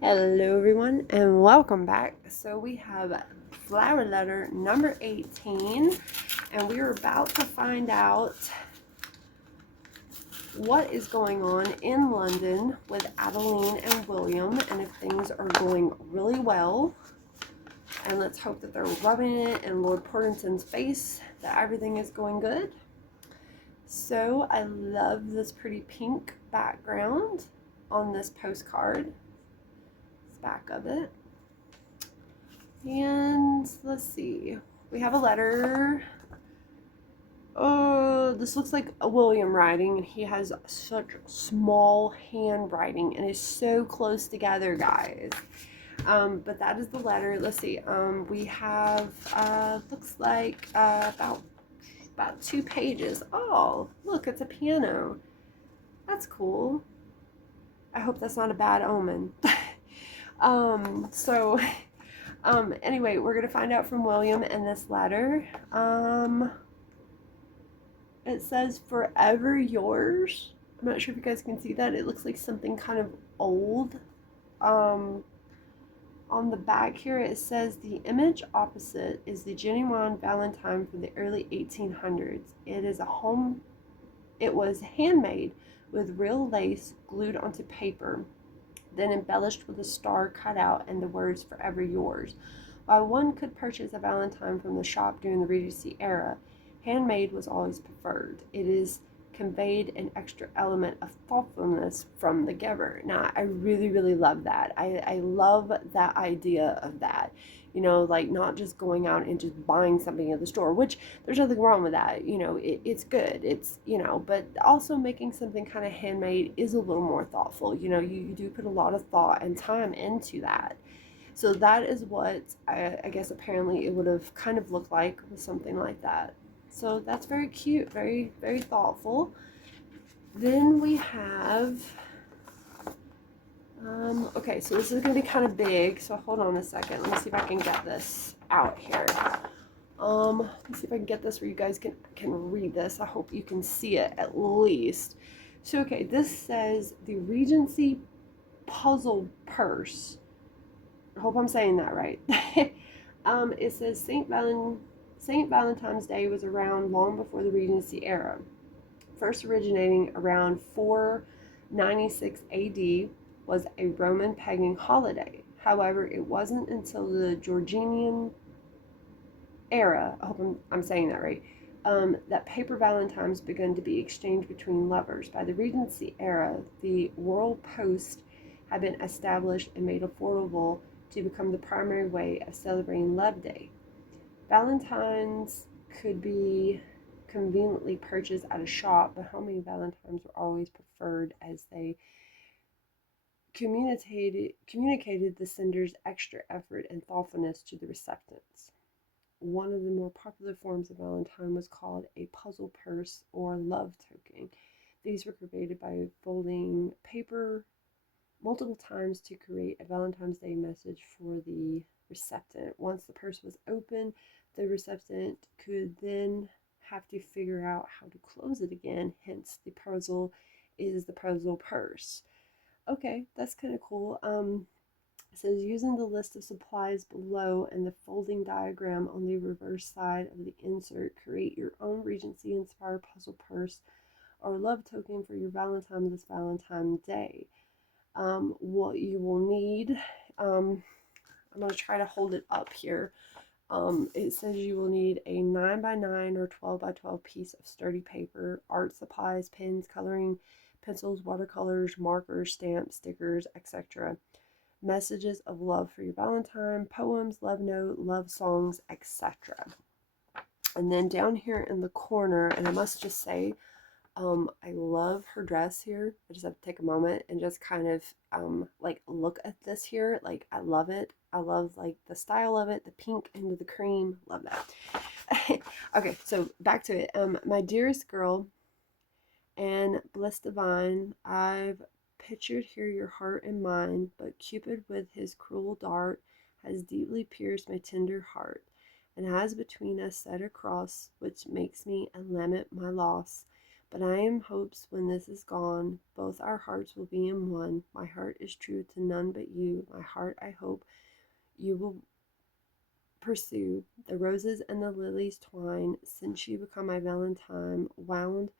Hello everyone and welcome back. So we have flower letter number 18 and we are about to find out what is going on in London with Adeline and William and if things are going really well. And let's hope that they're rubbing it in Lord Portington's face that everything is going good. So I love this pretty pink background on this postcard. It's back of it. And let's see. We have a letter. Oh, this looks like a William writing, and he has such small handwriting and is so close together, guys. But that is the letter. Let's see. We have looks like about 2 pages. Oh, look, it's a piano. That's cool. I hope that's not a bad omen. So anyway, we're gonna find out from William in this letter. It says forever yours. I'm not sure if you guys can see that. It looks like something kind of old. Um, on the back here, it says the image opposite is the genuine Valentine from the early 1800s. It was handmade with real lace glued onto paper, then embellished with a star cut out and the words forever yours. While one could purchase a valentine from the shop during the Regency era, handmade was always preferred. It is conveyed an extra element of thoughtfulness from the giver. Now, I really, really love that. I love that idea of that. Like not just going out and just buying something at the store, which there's nothing wrong with that. It's good. But also making something kind of handmade is a little more thoughtful. You do put a lot of thought and time into that. So that is what I guess apparently it would have kind of looked like with something like that. So that's very cute, very, very thoughtful. Then we have, okay, so this is going to be kind of big, so hold on a second. Let me see if I can get this out here. Let's see if I can get this where you guys can read this. I hope you can see it at least. So, okay, this says the Regency puzzle purse. I hope I'm saying that right. It says Saint Valentine's Day was around long before the Regency era, first originating around 496 AD, was a Roman pagan holiday. However, it wasn't until the Georgian era, I hope I'm saying that right, that paper valentines began to be exchanged between lovers. By the Regency era, the World Post had been established and made affordable to become the primary way of celebrating Love Day. Valentines could be conveniently purchased at a shop, but homemade valentines were always preferred as they communicated the sender's extra effort and thoughtfulness to the receptants. One of the more popular forms of valentine was called a puzzle purse or love token. These were created by folding paper multiple times to create a Valentine's Day message for the receptant. Once the purse was open, the receptant could then have to figure out how to close it again. Hence, the puzzle is the puzzle purse. Okay, that's kind of cool. It says using the list of supplies below and the folding diagram on the reverse side of the insert, create your own Regency inspired puzzle purse or love token for your Valentine this Valentine's Day. What you will need, I'm going to try to hold it up here. It says you will need a 9x9 or 12x12 piece of sturdy paper, art supplies, pens, coloring pencils, watercolors, markers, stamps, stickers, etc. Messages of love for your Valentine, poems, love note, love songs, etc. And then down here in the corner, and I must just say, I love her dress here. I just have to take a moment and just kind of like look at this here. Like I love it. I love like the style of it, the pink into the cream. Love that. Okay, so back to it. My dearest girl and bliss divine, I've pictured here your heart and mind, but Cupid with his cruel dart has deeply pierced my tender heart, and has between us set a cross which makes me and lament my loss. But I am hopes when this is gone, both our hearts will be in one. My heart is true to none but you. My heart, I hope, you will pursue. The roses and the lilies twine, since you become my Valentine. Round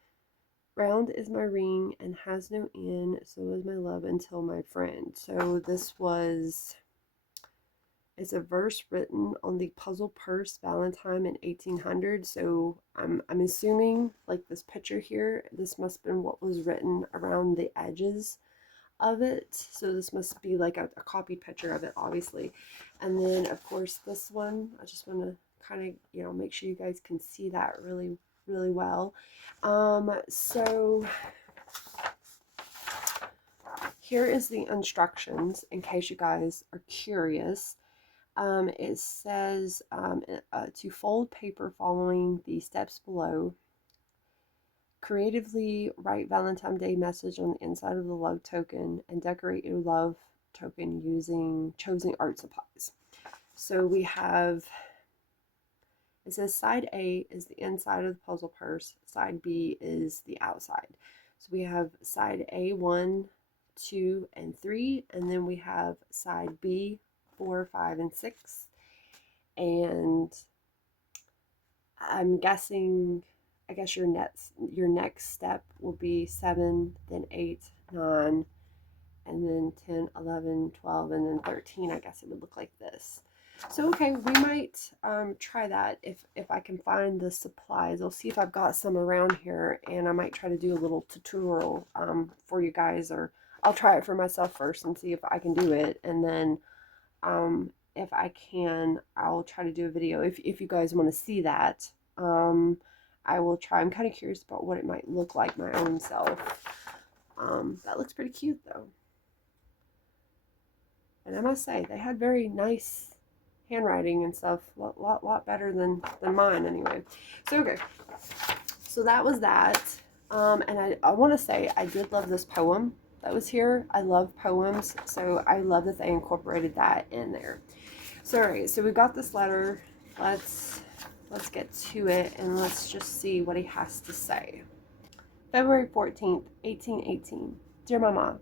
is my ring and has no end, so is my love until my friend. So this was, it's a verse written on the puzzle purse Valentine in 1800. So I'm assuming, like this picture here, this must have been what was written around the edges of it. So this must be like a copy picture of it, obviously. And then of course this one, I just want to kind of, make sure you guys can see that really, really well. So here is the instructions in case you guys are curious. It says to fold paper following the steps below. Creatively write Valentine's Day message on the inside of the love token and decorate your love token using chosen art supplies. So we have, it says side A is the inside of the puzzle purse, side B is the outside. So we have side A 1, 2, and 3, and then we have side B 4, 5, and 6. And I'm guessing, I guess your next step will be 7, then 8, 9, and then 10, 11, 12, and then 13. I guess it would look like this. So okay, we might try that if I can find the supplies. I'll see if I've got some around here, and I might try to do a little tutorial for you guys, or I'll try it for myself first and see if I can do it, and then if I can, I'll try to do a video if you guys want to see that. I will try. I'm kind of curious about what it might look like my own self. That looks pretty cute though. And I must say, they had very nice handwriting and stuff. Lot better than mine anyway. So, okay. So that was that. And I want to say, I did love this poem that was here. I love poems, so I love that they incorporated that in there. So, all right. So we got this letter. Let's get to it, and let's just see what he has to say. February 14th, 1818. Dear Mama,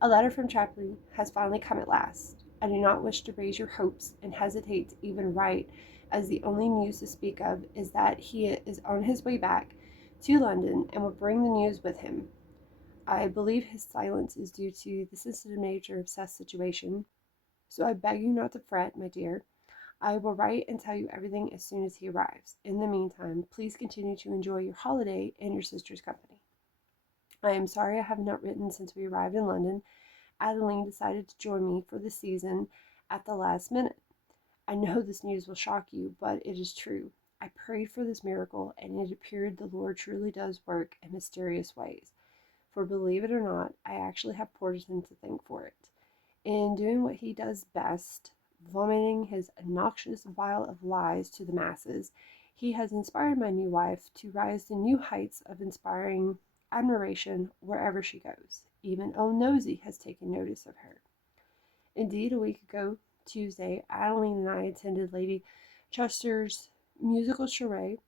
a letter from Chapley has finally come at last. I do not wish to raise your hopes and hesitate to even write, as the only news to speak of is that he is on his way back to London and will bring the news with him. I believe his silence is due to the sensitive nature of Seth's situation, so I beg you not to fret, my dear. I will write and tell you everything as soon as he arrives. In the meantime, please continue to enjoy your holiday and your sister's company. I am sorry I have not written since we arrived in London. Adeline decided to join me for the season at the last minute. I know this news will shock you, but it is true. I prayed for this miracle, and it appeared the Lord truly does work in mysterious ways. For believe it or not, I actually have Porterton to thank for it. In doing what he does best, vomiting his noxious vial of lies to the masses, he has inspired my new wife to rise to new heights of inspiring admiration wherever she goes. Even old Nosy has taken notice of her. Indeed, a week ago, Tuesday, Adeline and I attended Lady Chester's musical charade.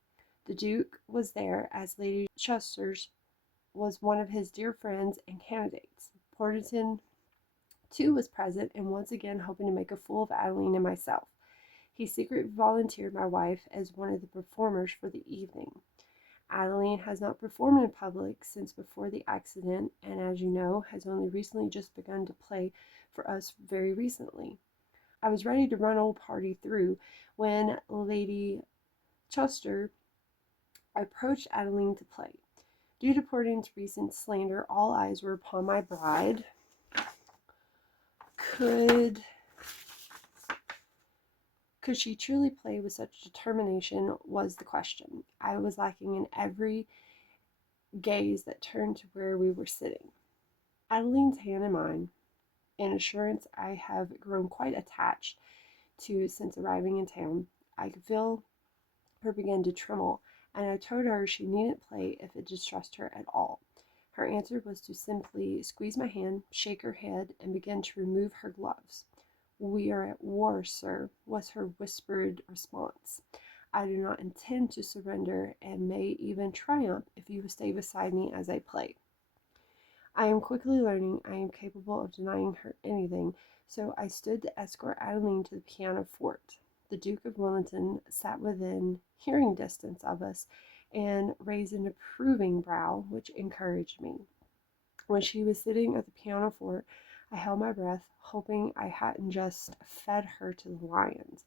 The Duke was there, as Lady Chester's was one of his dear friends and candidates. Porterton, too, was present, and once again hoping to make a fool of Adeline and myself. He secretly volunteered my wife as one of the performers for the evening. Adeline has not performed in public since before the accident, and as you know, has only recently just begun to play for us very recently. I was ready to run old party through when Lady Chester approached Adeline to play. Due to Portland's recent slander, all eyes were upon my bride. Could she truly play with such determination was the question. I was lacking in every gaze that turned to where we were sitting. Adeline's hand in mine, an assurance I have grown quite attached to since arriving in town. I could feel her begin to tremble, and I told her she needn't play if it distressed her at all. Her answer was to simply squeeze my hand, shake her head, and begin to remove her gloves. "We are at war, sir," was her whispered response. I do not intend to surrender and may even triumph if you stay beside me as I play. I am quickly learning I am capable of denying her anything, so I stood to escort Adeline to the pianoforte. The Duke of Wellington sat within hearing distance of us and raised an approving brow, which encouraged me. When she was sitting at the pianoforte, I held my breath, hoping I hadn't just fed her to the lions.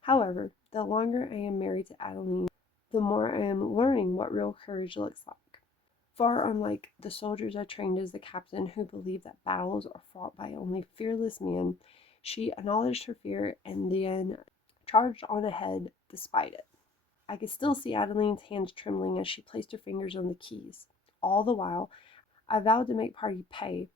However, the longer I am married to Adeline, the more I am learning what real courage looks like. Far unlike the soldiers I trained as the captain who believe that battles are fought by only fearless men, she acknowledged her fear and then charged on ahead despite it. I could still see Adeline's hands trembling as she placed her fingers on the keys. All the while, I vowed to make party pay,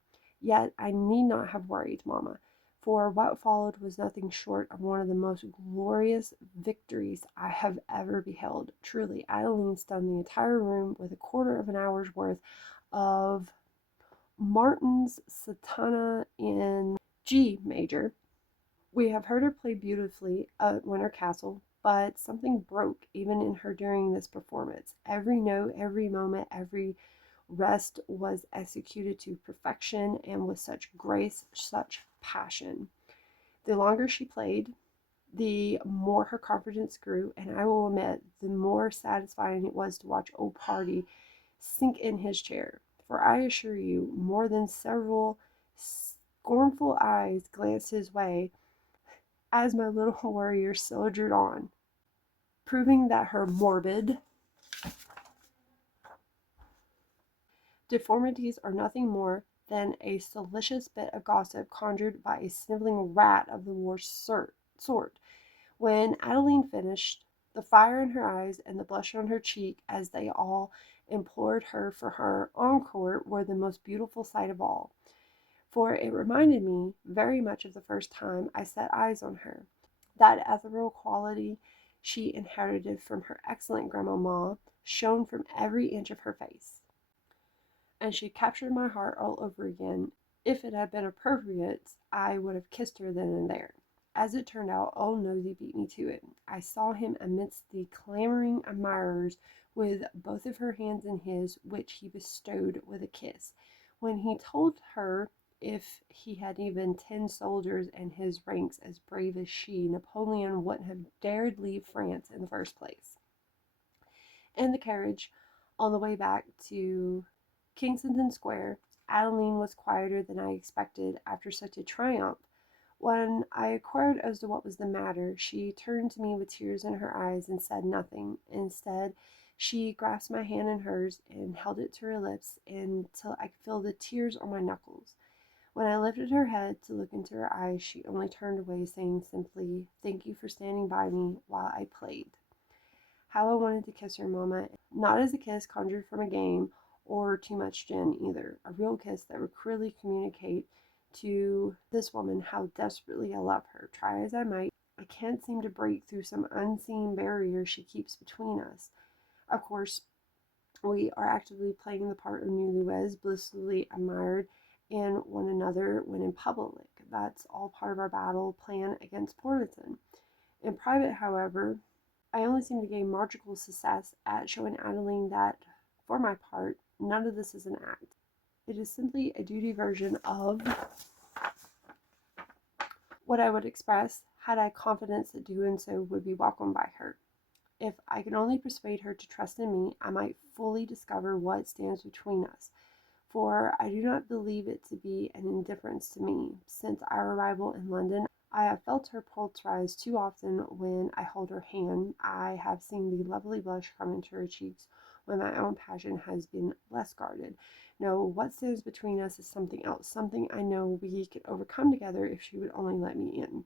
yet I need not have worried, Mamma, for what followed was nothing short of one of the most glorious victories I have ever beheld. Truly, Adeline stunned the entire room with a quarter of an hour's worth of Martin's Satana in G major. We have heard her play beautifully at Winter Castle, but something broke even in her during this performance. Every note, every moment, every rest was executed to perfection and with such grace, such passion. The longer she played, the more her confidence grew, and I will admit, the more satisfying it was to watch old Party sink in his chair. For I assure you, more than several scornful eyes glanced his way as my little warrior soldiered on, proving that her morbid deformities are nothing more than a salacious bit of gossip conjured by a sniveling rat of the worst sort. When Adeline finished, the fire in her eyes and the blush on her cheek as they all implored her for her encore were the most beautiful sight of all, for it reminded me very much of the first time I set eyes on her. That ethereal quality she inherited from her excellent grandmamma shone from every inch of her face, and she captured my heart all over again. If it had been appropriate, I would have kissed her then and there. As it turned out, old Nosy beat me to it. I saw him amidst the clamoring admirers with both of her hands in his, which he bestowed with a kiss. When he told her if he had even 10 soldiers in his ranks as brave as she, Napoleon wouldn't have dared leave France in the first place. In the carriage, on the way back to Kensington Square, Adeline was quieter than I expected after such a triumph. When I inquired as to what was the matter, she turned to me with tears in her eyes and said nothing. Instead, she grasped my hand in hers and held it to her lips until I could feel the tears on my knuckles. When I lifted her head to look into her eyes, she only turned away, saying simply, "Thank you for standing by me while I played." How I wanted to kiss her, Mamma, not as a kiss conjured from a game or too much gin either, a real kiss that would clearly communicate to this woman how desperately I love her. Try as I might, I can't seem to break through some unseen barrier she keeps between us. Of course, we are actively playing the part of newlyweds, blissfully admired in one another when in public. That's all part of our battle plan against Portland. In private, however, I only seem to gain marginal success at showing Adeline that, for my part, none of this is an act. It is simply a duty version of what I would express had I confidence that doing so would be welcomed by her. If I can only persuade her to trust in me, I might fully discover what stands between us, for I do not believe it to be an indifference to me. Since our arrival in London, I have felt her pulse rise too often when I hold her hand. I have seen the lovely blush come into her cheeks when my own passion has been less guarded. No, what stands between us is something else, something I know we could overcome together if she would only let me in.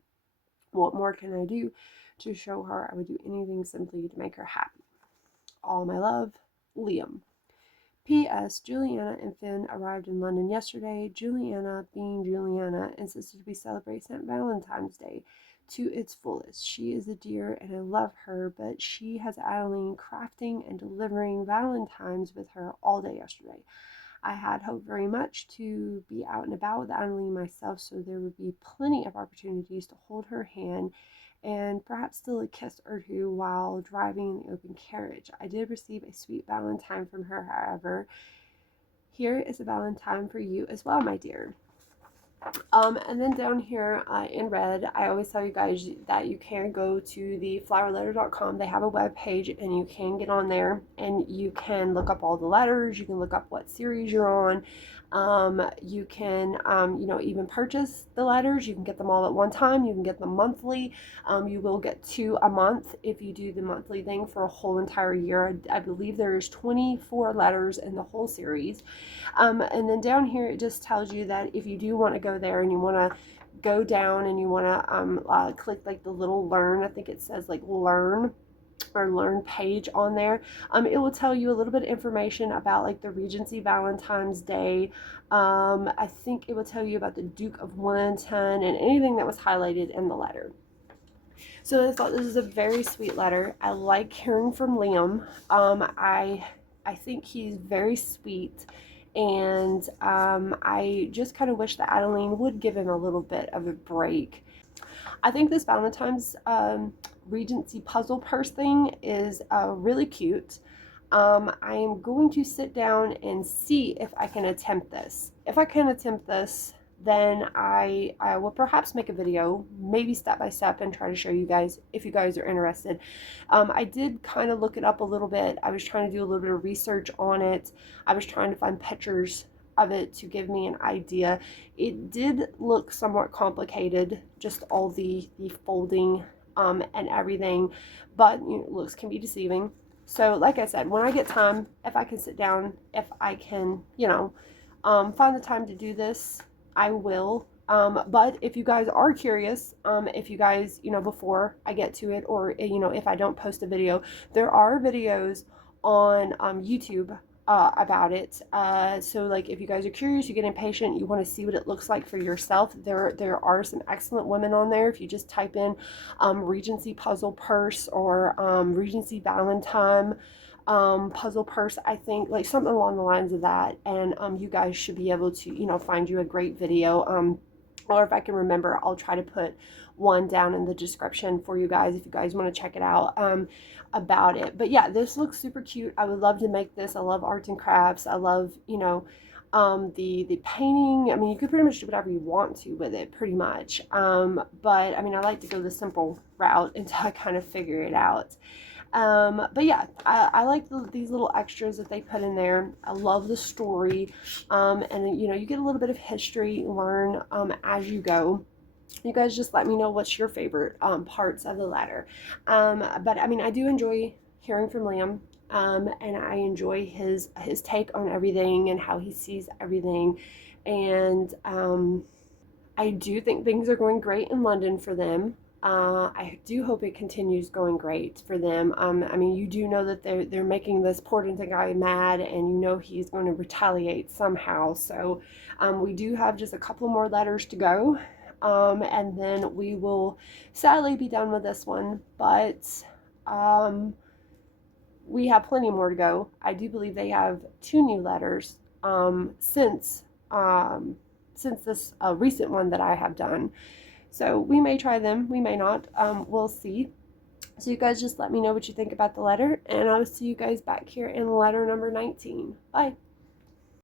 What more can I do to show her I would do anything simply to make her happy? All my love, Liam. P.S. Juliana and Finn arrived in London yesterday. Juliana, being Juliana, insisted we celebrate St. Valentine's Day to its fullest. She is a dear and I love her, but she has Adeline crafting and delivering valentines with her all day yesterday. I had hoped very much to be out and about with Adelaide myself, so there would be plenty of opportunities to hold her hand and perhaps steal a kiss or two while driving in the open carriage. I did receive a sweet valentine from her, however. Here is a valentine for you as well, my dear. And then down here in red, I always tell you guys that you can go to the flowerletter.com. They have a web page and you can get on there and you can look up all the letters. You can look up what series you're on. You can, even purchase the letters. You can get them all at one time. You can get them monthly. You will get 2 a month if you do the monthly thing for a whole entire year. I believe there's 24 letters in the whole series. And then down here, it just tells you that if you do want to go there and you want to go down and you want to click like the little learn, I think it says like learn or learn page on there, it will tell you a little bit of information about like the Regency Valentine's Day. I think it will tell you about the Duke of Wellington and anything that was highlighted in the letter. So I thought this is a very sweet letter. I like hearing from Liam. I think he's very sweet, and I just kind of wish that Adeline would give him a little bit of a break. I think this Valentine's Regency puzzle purse thing is really cute. I am going to sit down and see if I can attempt this. If I can attempt this, then I will perhaps make a video, maybe step by step, and try to show you guys if you guys are interested. I did kind of look it up a little bit. I was trying to do a little bit of research on it. I was trying to find pictures of it to give me an idea. It did look somewhat complicated, just all the folding and everything, but looks can be deceiving. So like I said, when I get time, if I can sit down, if I can, find the time to do this, I will. But if you guys are curious, if you guys, before I get to it, or, if I don't post a video, there are videos on YouTube about it. So like if you guys are curious, you get impatient, you want to see what it looks like for yourself, there are some excellent women on there. If you just type in Regency puzzle purse or Regency Valentine puzzle purse, I think, like something along the lines of that, and you guys should be able to find you a great video, or if I can remember, I'll try to put one down in the description for you guys if you guys want to check it out about it. But yeah, this looks super cute. I would love to make this. I love arts and crafts. I love the painting. I mean, you could pretty much do whatever you want to with it, pretty much, but I mean, I like to go the simple route until I kind of figure it out. But yeah, I like these little extras that they put in there. I love the story, and you get a little bit of history, learn as you go. You guys just let me know what's your favorite parts of the letter. But I mean, I do enjoy hearing from Liam, and I enjoy his take on everything and how he sees everything, and I do think things are going great in London for them. I do hope it continues going great for them. I mean, you do know that they're making this Portington guy mad, and he's going to retaliate somehow. So we do have just a couple more letters to go, and then we will sadly be done with this one. But we have plenty more to go. I do believe they have 2 new letters since this recent one that I have done. So we may try them, we may not, we'll see. So you guys just let me know what you think about the letter, and I'll see you guys back here in letter number 19. Bye.